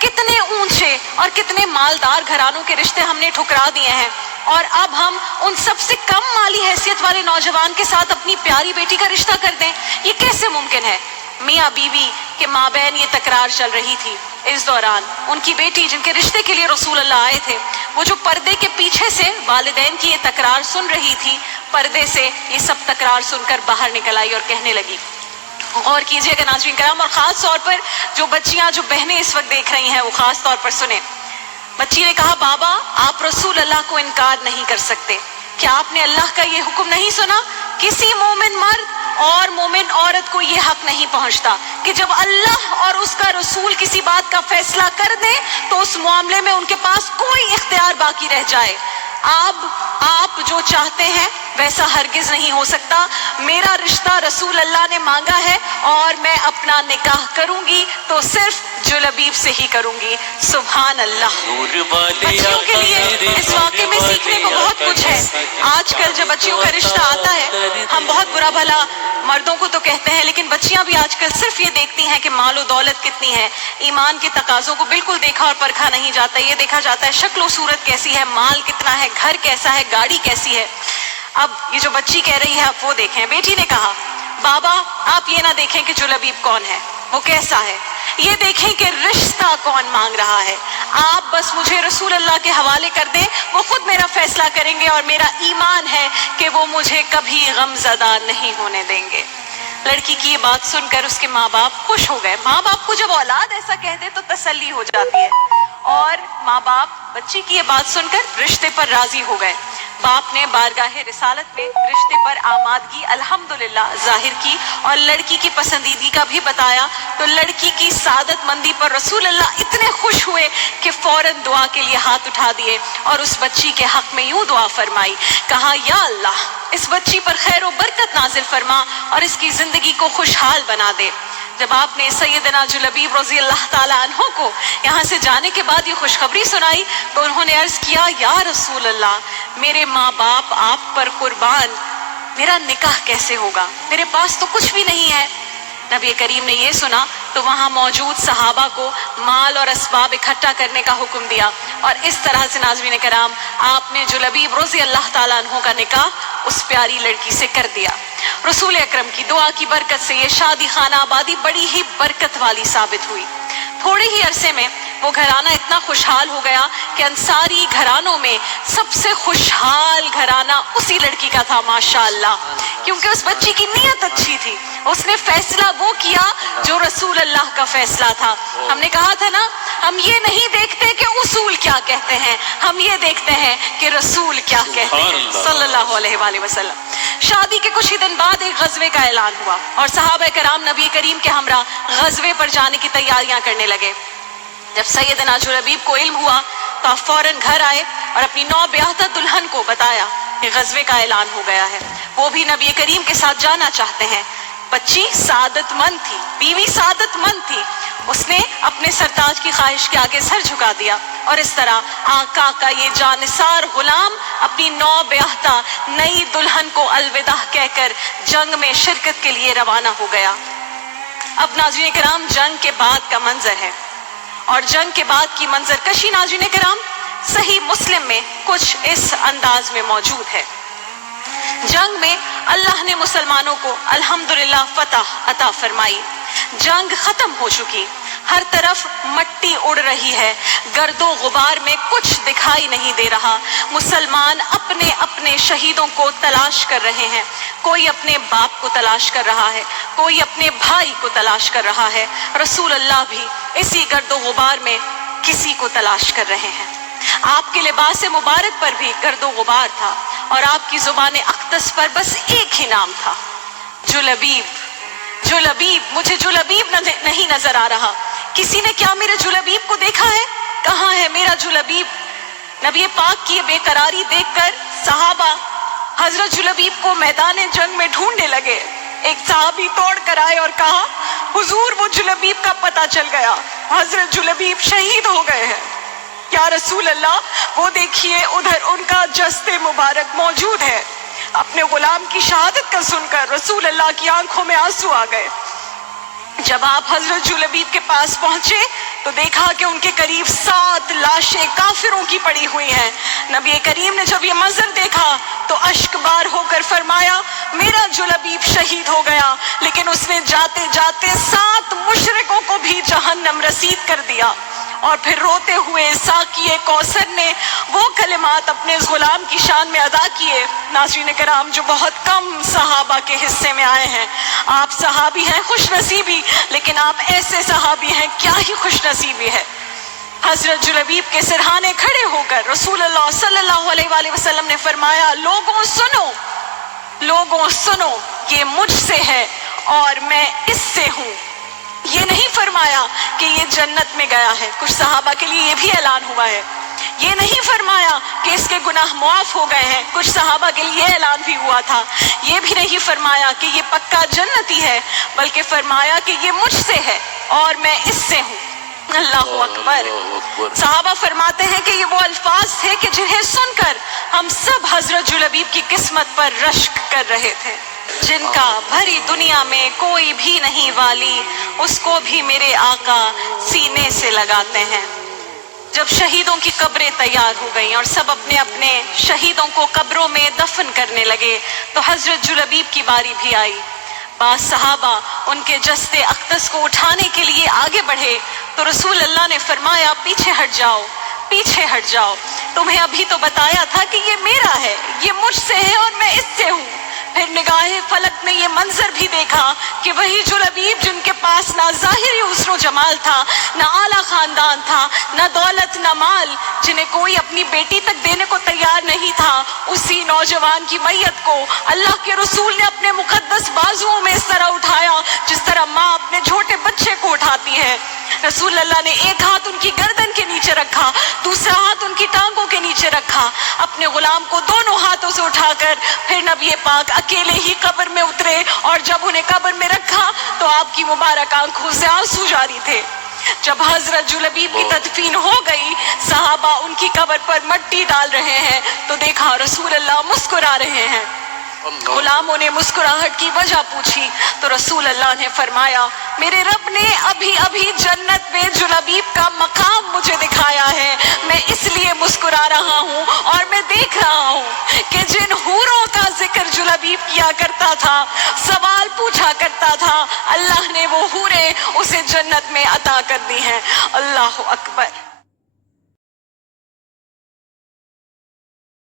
کتنے اونچے اور کتنے مالدار گھرانوں کے رشتے ہم نے ٹھکرا دیے ہیں، اور اب ہم ان سب سے کم مالی حیثیت والے نوجوان کے ساتھ اپنی پیاری بیٹی کا رشتہ کر دیں؟ یہ کیسے ممکن ہے؟ میاں بیوی کے مابین یہ تکرار چل رہی تھی۔ اس دوران ان کی بیٹی، جن کے رشتے کے لیے رسول اللہ آئے تھے، وہ جو پردے کے پیچھے سے والدین کی یہ تکرار سن رہی تھی، پردے سے یہ سب تکرار سن کر باہر نکل آئی اور کہنے لگی۔ غور کیجئے گا ناظرین کرام، اور خاص طور پر جو بچیاں، جو بہنیں اس وقت دیکھ رہی ہیں، وہ خاص طور پر سنیں۔ بچی نے کہا، بابا آپ رسول اللہ کو انکار نہیں کر سکتے، کیا آپ نے اللہ کا یہ حکم نہیں سنا؟ کسی مومن مرد اور مومن عورت کو یہ حق نہیں پہنچتا کہ جب اللہ اور اس کا رسول کسی بات کا فیصلہ کر دیں تو اس معاملے میں ان کے پاس کوئی اختیار باقی رہ جائے۔ آپ جو چاہتے ہیں ویسا ہرگز نہیں ہو سکتا۔ میرا رشتہ رسول اللہ نے مانگا ہے اور میں اپنا نکاح کروں گی تو صرف جلبیب سے ہی کروں گی۔ سبحان اللہ۔ بچیوں کے لیے اس واقعے میں سیکھنے کو بہت کچھ ہے۔ آج کل جب بچیوں کا رشتہ آتا ہے، ہم بہت برا بھلا مردوں کو تو کہتے ہیں، لیکن بچیاں بھی آج کل صرف یہ دیکھتی ہیں کہ مال و دولت کتنی ہے۔ ایمان کے تقاضوں کو بالکل دیکھا اور پرکھا نہیں جاتا، یہ دیکھا جاتا ہے شکل و صورت کیسی ہے، مال کتنا ہے، گھر کیسا ہے، گاڑی کیسی ہے۔ اب یہ جو بچی کہہ رہی ہے آپ وہ دیکھیں۔ بیٹی نے کہا، بابا آپ یہ نہ دیکھیں کہ جلبیب کون ہے، وہ کیسا ہے، یہ دیکھیں کہ رشتہ کون مانگ رہا ہے۔ آپ بس مجھے رسول اللہ کے حوالے کر دیں، وہ خود میرا فیصلہ کریں گے، اور میرا ایمان ہے کہ وہ مجھے کبھی غم زدہ نہیں ہونے دیں گے۔ لڑکی کی یہ بات سن کر اس کے ماں باپ خوش ہو گئے۔ ماں باپ کو جب اولاد ایسا کہہ دے تو تسلی ہو جاتی ہے، اور ماں باپ بچی کی یہ بات سن کر رشتے پر راضی ہو گئے۔ باپ نے بارگاہ رسالت میں رشتے پر آمادگی الحمدللہ ظاہر کی اور لڑکی کی پسندیدگی کا بھی بتایا، تو لڑکی کی سعادت مندی پر رسول اللہ اتنے خوش ہوئے کہ فوراً دعا کے لیے ہاتھ اٹھا دیے اور اس بچی کے حق میں یوں دعا فرمائی، کہا یا اللہ اس بچی پر خیر و برکت نازل فرما اور اس کی زندگی کو خوشحال بنا دے۔ جب آپ نے سیدنا جلبیب رضی اللہ تعالیٰ عنہ کو یہاں سے جانے کے بعد یہ خوشخبری سنائی تو انہوں نے عرض کیا، یا رسول اللہ میرے ماں باپ آپ پر قربان، میرا نکاح کیسے ہوگا، میرے پاس تو کچھ بھی نہیں ہے۔ نبی کریم نے یہ سنا تو وہاں موجود صحابہ کو مال اور اسباب اکٹھا کرنے کا حکم دیا، اور اس طرح سے ناظرین کرام آپ نے جلبیب رضی اللہ تعالیٰ عنہ کا نکاح اس پیاری لڑکی سے کر دیا۔ رسول اکرم کی دعا کی برکت سے یہ شادی خانہ آبادی بڑی ہی برکت والی ثابت ہوئی۔ تھوڑے ہی عرصے میں وہ گھرانہ اتنا خوشحال ہو گیا کہ انصاری گھرانوں میں سب سے خوشحال گھرانہ اسی لڑکی کا تھا، ماشاءاللہ، کیونکہ اس بچی کی نیت اچھی تھی، اس نے فیصلہ وہ کیا جو رسول اللہ کا فیصلہ تھا۔ ہم نے کہا تھا نا، ہم یہ نہیں دیکھتے کہ اصول کیا کہتے ہیں، ہم یہ دیکھتے ہیں کہ رسول کیا کہتے ہیں صلی اللہ علیہ وآلہ وسلم۔ شادی کے کچھ ہی دن بعد ایک غزوے کا اعلان ہوا اور صحابہ کرام نبی کریم کے ہمراہ غزوے پر جانے کی تیاریاں کرنے لگے۔ جب سیدنا جلبیب کو علم ہوا تو آپ فوراً گھر آئے اور اپنی نو بیاہتہ دلہن کو بتایا کہ غزوے کا اعلان ہو گیا ہے، وہ بھی نبی کریم کے ساتھ جانا چاہتے ہیں۔ بچی سعادت مند تھی، بیوی سعادت مند تھی، اس نے اپنے سرتاج کی خواہش کے آگے سر جھکا دیا، اور اس طرح آقا کا یہ جانثار غلام اپنی نو بیاہتہ نئی دلہن کو الوداع کہہ کر جنگ میں شرکت کے لیے روانہ ہو گیا۔ اب ناظرین کرام جنگ کے بعد کا منظر ہے، اور جنگ کے بعد کی منظر کشی ناظرین کرام صحیح مسلم میں کچھ اس انداز میں موجود ہے۔ جنگ میں اللہ نے مسلمانوں کو الحمدللہ فتح عطا فرمائی، جنگ ختم ہو چکی، ہر طرف مٹی اڑ رہی ہے، گرد و غبار میں کچھ دکھائی نہیں دے رہا۔ مسلمان اپنے اپنے شہیدوں کو تلاش کر رہے ہیں، کوئی اپنے باپ کو تلاش کر رہا ہے، کوئی اپنے بھائی کو تلاش کر رہا ہے۔ رسول اللہ بھی اسی گرد و غبار میں کسی کو تلاش کر رہے ہیں۔ آپ کے لباس مبارک پر بھی گرد و غبار تھا، اور آپ کی زبان اقدس پر بس ایک ہی نام تھا، جلبیب۔ جلبیب، مجھے جلبیب نہیں نظر آ رہا، کسی نے کیا میرے جلبیب کو دیکھا ہے؟ کہاں ہے میرا جلبیب؟ نبی پاک کی بے قراری دیکھ کر صحابہ حضرت جلبیب کو میدان جنگ میں ڈھونڈنے لگے۔ ایک صحابی توڑ کر آئے اور کہا، حضور وہ جلبیب کا پتہ چل گیا، حضرت جلبیب شہید ہو گئے ہیں۔ یا رسول اللہ وہ دیکھیے ادھر ان کا جسد مبارک موجود ہے۔ اپنے غلام کی شہادت کا سن کر رسول اللہ کی آنکھوں میں آنسو آ گئے۔ جب آپ حضرت جلبیب کے پاس پہنچے تو دیکھا کہ ان کے قریب 7 لاشیں کافروں کی پڑی ہوئی ہیں۔ نبی کریم نے جب یہ منظر دیکھا تو اشک بار ہو کر فرمایا میرا جلبیب شہید ہو گیا، لیکن اس نے جاتے جاتے 7 مشرکوں کو بھی جہنم رسید کر دیا۔ اور پھر روتے ہوئے ساقی کوثر نے وہ کلمات اپنے اس غلام کی شان میں ادا کیے۔ ناظرین کرام، جو بہت کم صحابہ کے حصے میں آئے ہیں۔ آپ صحابی ہیں خوش نصیبی، لیکن آپ ایسے صحابی ہیں کیا ہی خوش نصیبی ہے۔ حضرت جلبیب کے سرہانے کھڑے ہو کر رسول اللہ صلی اللہ علیہ وآلہ وسلم نے فرمایا لوگوں سنو، لوگوں سنو، یہ مجھ سے ہے اور میں اس سے ہوں۔ یہ نہیں فرمایا کہ یہ جنت میں گیا ہے، کچھ صحابہ کے لیے یہ بھی اعلان ہوا ہے۔ یہ نہیں فرمایا کہ اس کے گناہ معاف ہو گئے ہیں، کچھ صحابہ کے لیے اعلان بھی ہوا تھا۔ یہ بھی نہیں فرمایا کہ یہ پکا جنتی ہے، بلکہ فرمایا کہ یہ مجھ سے ہے اور میں اس سے ہوں۔ اللہ اکبر۔ صحابہ فرماتے ہیں کہ یہ وہ الفاظ تھے کہ جنہیں سن کر ہم سب حضرت جلبیب کی قسمت پر رشک کر رہے تھے۔ جن کا بھری دنیا میں کوئی بھی نہیں والی، اس کو بھی میرے آقا سینے سے لگاتے ہیں۔ جب شہیدوں کی قبریں تیار ہو گئیں اور سب اپنے اپنے شہیدوں کو قبروں میں دفن کرنے لگے تو حضرت جلبیب کی باری بھی آئی۔ بعض صحابہ ان کے جسد اقدس کو اٹھانے کے لیے آگے بڑھے تو رسول اللہ نے فرمایا پیچھے ہٹ جاؤ، پیچھے ہٹ جاؤ، تمہیں ابھی تو بتایا تھا کہ یہ میرا ہے، یہ مجھ سے ہے اور میں اس سے ہوں۔ پھر نگاہ فلک نے یہ منظر بھی دیکھا کہ وہی جلبیب جن کے پاس نہ ظاہری حسن و جمال تھا، نہ اعلیٰ خاندان تھا، نہ دولت نہ مال، جنہیں کوئی اپنی بیٹی تک دینے کو تیار نہیں تھا، اسی نوجوان کی میت کو اللہ کے رسول نے اپنے مقدس بازوؤں میں اس طرح اٹھایا جس طرح ماں اپنے چھوٹے بچے کو اٹھاتی ہے۔ رسول اللہ نے ایک ہاتھ ان کی گردن کے نیچے رکھا، دوسرا ہاتھ ان کی ٹانگوں کے نیچے رکھا، اپنے غلام کو دونوں ہاتھوں سے اٹھا کر پھر نبی پاک اکیلے ہی قبر میں اترے، اور جب انہیں قبر میں رکھا تو آپ کی مبارک آنکھوں سے آنسو جاری تھے۔ جب حضرت جلبیب کی تدفین ہو گئی، صحابہ ان کی قبر پر مٹی ڈال رہے ہیں تو دیکھا رسول اللہ مسکرا رہے ہیں۔ غلاموں نے مسکراہٹ کی وجہ پوچھی تو رسول اللہ نے فرمایا میرے رب نے ابھی ابھی جنت میں جلبیب کا مقام مجھے دکھایا ہے، میں اس لیے مسکرا رہا ہوں اور میں دیکھ رہا ہوں کہ جن حوروں کا ذکر جلبیب کیا کرتا تھا، سوال پوچھا کرتا تھا، اللہ نے وہ حوریں اسے جنت میں عطا کر دی ہیں۔ اللہ اکبر۔